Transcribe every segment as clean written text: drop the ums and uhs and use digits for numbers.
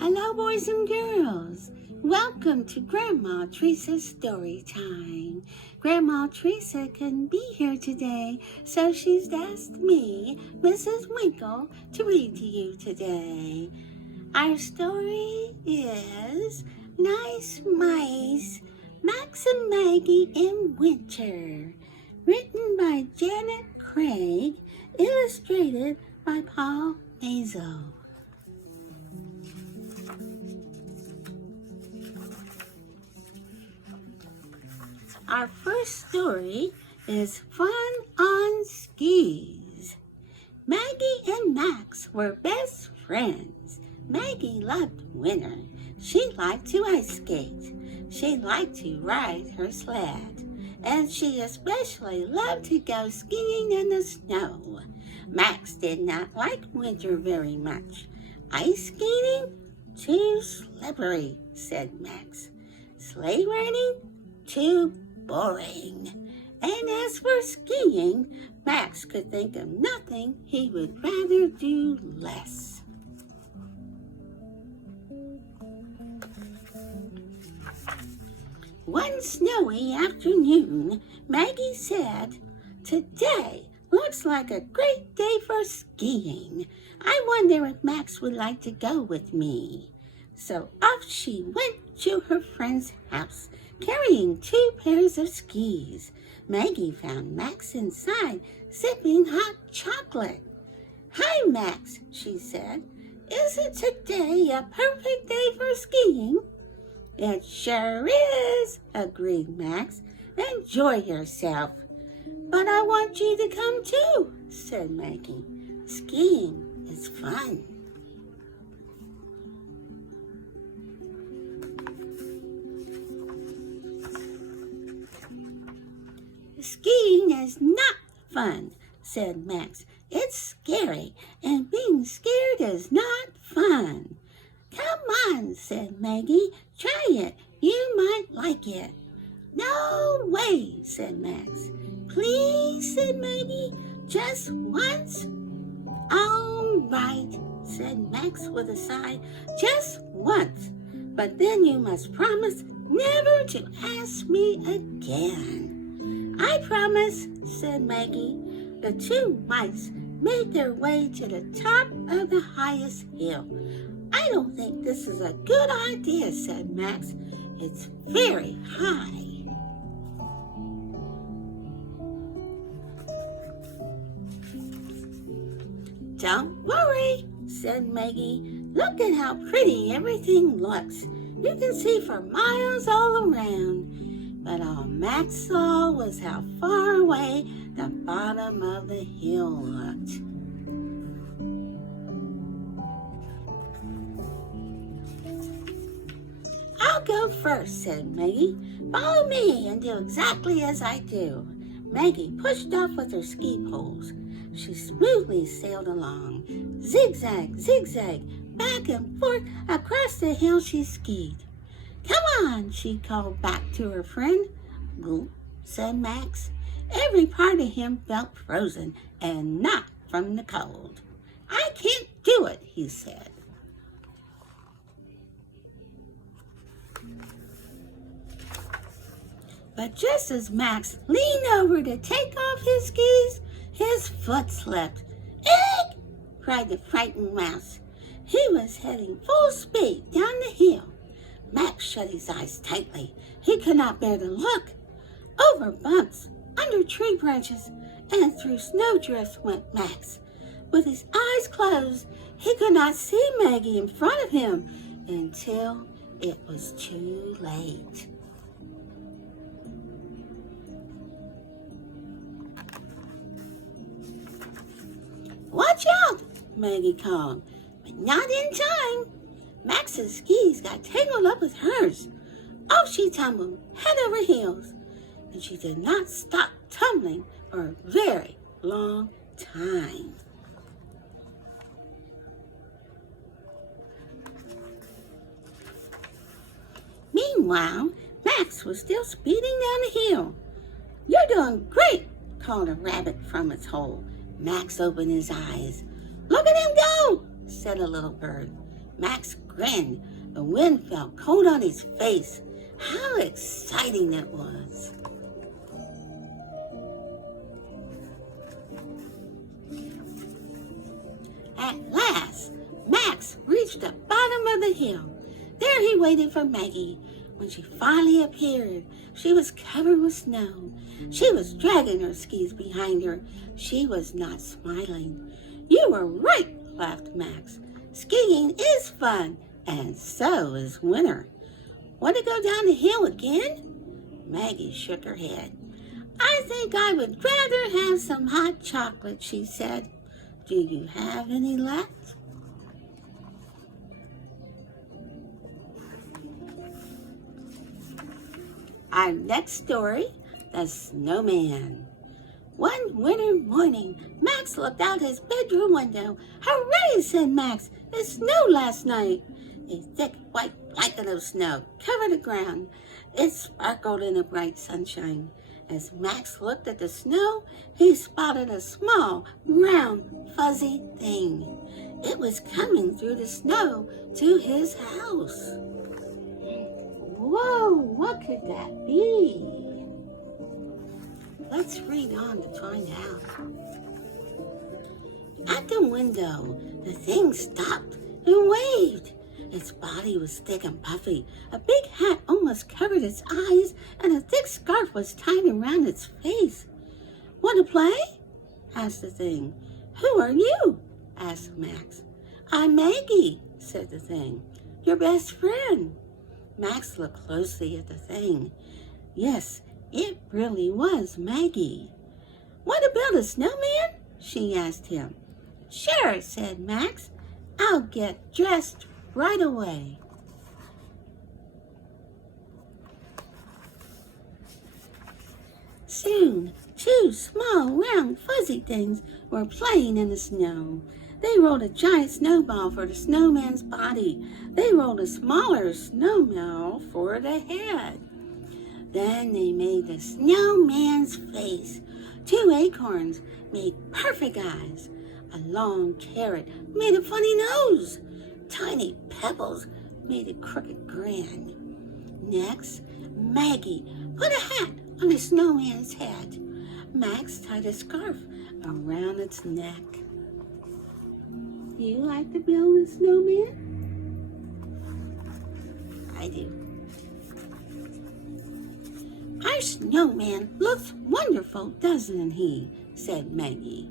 Hello, boys and girls. Welcome to Grandma Teresa's Story Time. Grandma Teresa couldn't be here today, so she's asked me, Mrs. Winkle, to read to you today. Our story is Nice Mice, Max and Maggie in Winter, written by Janet Craig, illustrated by Paul Mazo. Our first story is Fun on Skis. Maggie and Max were best friends. Maggie loved winter. She liked to ice skate. She liked to ride her sled. And she especially loved to go skiing in the snow. Max did not like winter very much. Ice skating? Too slippery, said Max. Sleigh riding? Too boring. And as for skiing, Max could think of nothing he would rather do less. One snowy afternoon, Maggie said, "Today looks like a great day for skiing. I wonder if Max would like to go with me." So off she went to her friend's house, carrying 2 pairs of skis. Maggie found Max inside, sipping hot chocolate. "Hi, Max," she said. "Isn't today a perfect day for skiing?" "It sure is," agreed Max. "Enjoy yourself." "But I want you to come too," said Maggie. "Skiing is fun." "Skiing is not fun," said Max. "It's scary, and being scared is not fun." "Come on," said Maggie. "Try it. You might like it." "No way," said Max. "Please," said Maggie. "Just once?" "All right," said Max with a sigh. "Just once. But then you must promise never to ask me again." "I promise," said Maggie. The 2 mice made their way to the top of the highest hill. "I don't think this is a good idea," said Max. "It's very high." "Don't worry," said Maggie. "Look at how pretty everything looks. You can see for miles all around." But all Max saw was how far away the bottom of the hill looked. "I'll go first," said Maggie. "Follow me and do exactly as I do." Maggie pushed off with her ski poles. She smoothly sailed along. Zigzag, zigzag, back and forth across the hill she skied. "Come on," she called back to her friend. "Gulp," said Max. Every part of him felt frozen, and not from the cold. "I can't do it," he said. But just as Max leaned over to take off his skis, his foot slipped. "Egg!" cried the frightened mouse. He was heading full speed down the hill. Max shut his eyes tightly. He could not bear to look. Over bumps, under tree branches, and through snowdrifts went Max. With his eyes closed, he could not see Maggie in front of him until it was too late. "Watch out!" Maggie called, but not in time. Max's skis got tangled up with hers. Off she tumbled, head over heels, and she did not stop tumbling for a very long time. Meanwhile, Max was still speeding down the hill. "You're doing great," called a rabbit from its hole. Max opened his eyes. "Look at him go," said a little bird. Max grinned. The wind felt cold on his face. How exciting it was. At last, Max reached the bottom of the hill. There he waited for Maggie. When she finally appeared, she was covered with snow. She was dragging her skis behind her. She was not smiling. "You were right," laughed Max. "Skiing is fun, and so is winter. Want to go down the hill again?" Maggie shook her head. "I think I would rather have some hot chocolate," she said. "Do you have any left?" Our next story, The Snowman. One winter morning, Max looked out his bedroom window. "Hooray," said Max. "It snowed last night." A thick white blanket of snow covered the ground. It sparkled in the bright sunshine. As Max looked at the snow, he spotted a small, round, fuzzy thing. It was coming through the snow to his house. Whoa, what could that be? Let's read on to find out. At the window, the thing stopped and waved. Its body was thick and puffy. A big hat almost covered its eyes, and a thick scarf was tied around its face. "Want to play?" asked the thing. "Who are you?" asked Max. "I'm Maggie," said the thing. "Your best friend." Max looked closely at the thing. Yes, it really was Maggie. "Want to build a snowman?" she asked him. "Sure," said Max. "I'll get dressed right away." Soon, two small, round, fuzzy things were playing in the snow. They rolled a giant snowball for the snowman's body. They rolled a smaller snowball for the head. Then they made the snowman's face. Two acorns made perfect eyes. A long carrot made a funny nose. Tiny pebbles made a crooked grin. Next, Maggie put a hat on the snowman's head. Max tied a scarf around its neck. Do you like to build a snowman? I do. "Our snowman looks wonderful, doesn't he?" said Maggie.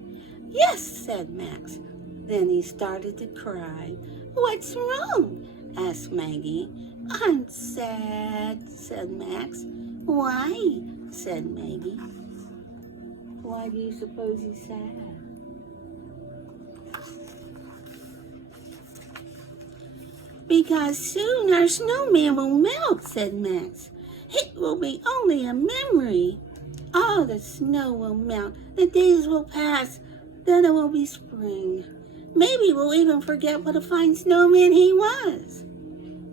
"Yes," said Max. Then he started to cry. "What's wrong?" asked Maggie. "I'm sad," said Max. "Why?" said Maggie. "Why do you suppose he's sad?" "Because soon our snowman will melt," said Max. "It will be only a memory. All the snow will melt, the days will pass, then it will be spring. Maybe we'll even forget what a fine snowman he was."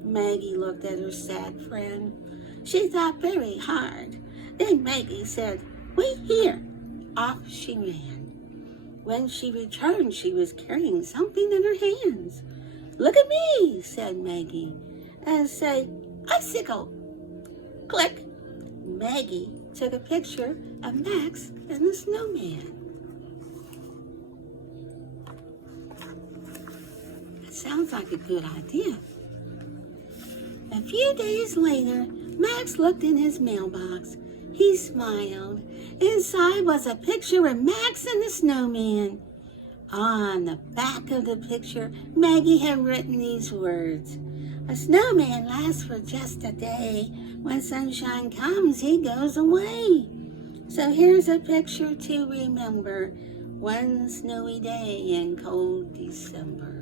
Maggie looked at her sad friend. She thought very hard. Then Maggie said, "Wait here." Off she ran. When she returned, she was carrying something in her hands. "Look at me," said Maggie, and say, "Icicle." Click. Maggie took a picture of Max and the snowman. That sounds like a good idea. A few days later, Max looked in his mailbox. He smiled. Inside was a picture of Max and the snowman. On the back of the picture, Maggie had written these words: "A snowman lasts for just a day. When sunshine comes, he goes away." So here's a picture to remember one snowy day in cold December.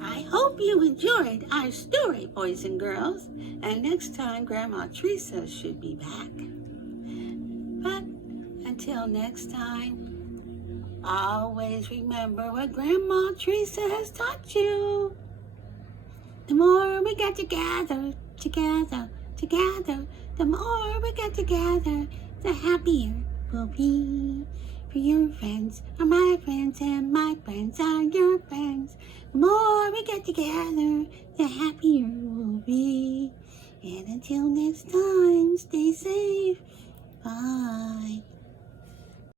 I hope you enjoyed our story, boys and girls. And next time, Grandma Teresa should be back. But until next time, always remember what Grandma Teresa has taught you. The more we get together, the more we get together, the happier we'll be. Your friends are my friends, and my friends are your friends. The more we get together, the happier we'll be. And until next time, stay safe. Bye.